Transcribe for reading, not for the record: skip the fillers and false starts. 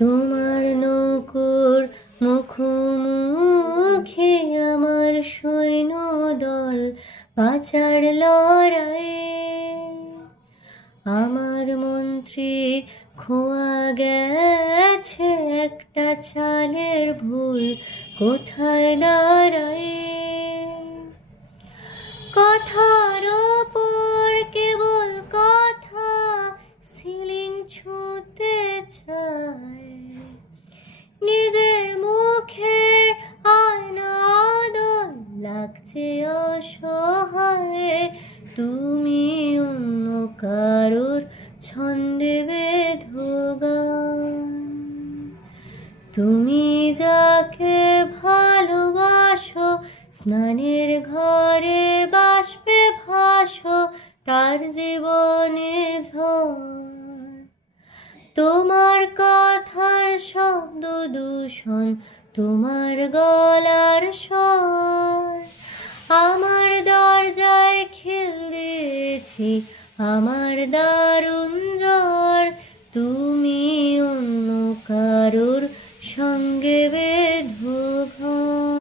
তোমার নৌকোর মুখোমুখি আমার সৈন্যদল বাঁচার লড়াইয়ে। আমার মন্ত্রী খোয়া গেছে একটা চালের ভুল কোথায় দাঁড়ায়। কথার ওপর কেবল কথা সিলিং ছুঁতে চায়, নিজের মুখের আয়নাদল লাগছে অসহায়। তুমি অন্য কারোর ছন্দে বেঁধো গান, তুমি যাকে ভালোবাসো স্নানের ঘরে বাষ্পে ভাসো তার জীবনে ঝড়। তোমার কথার শব্দ দূষণ, তোমার গলার স্বর। আমার দরজায় খিল দিয়েছি আমার দারুণ জ্বর, তুমি অন্য কারোর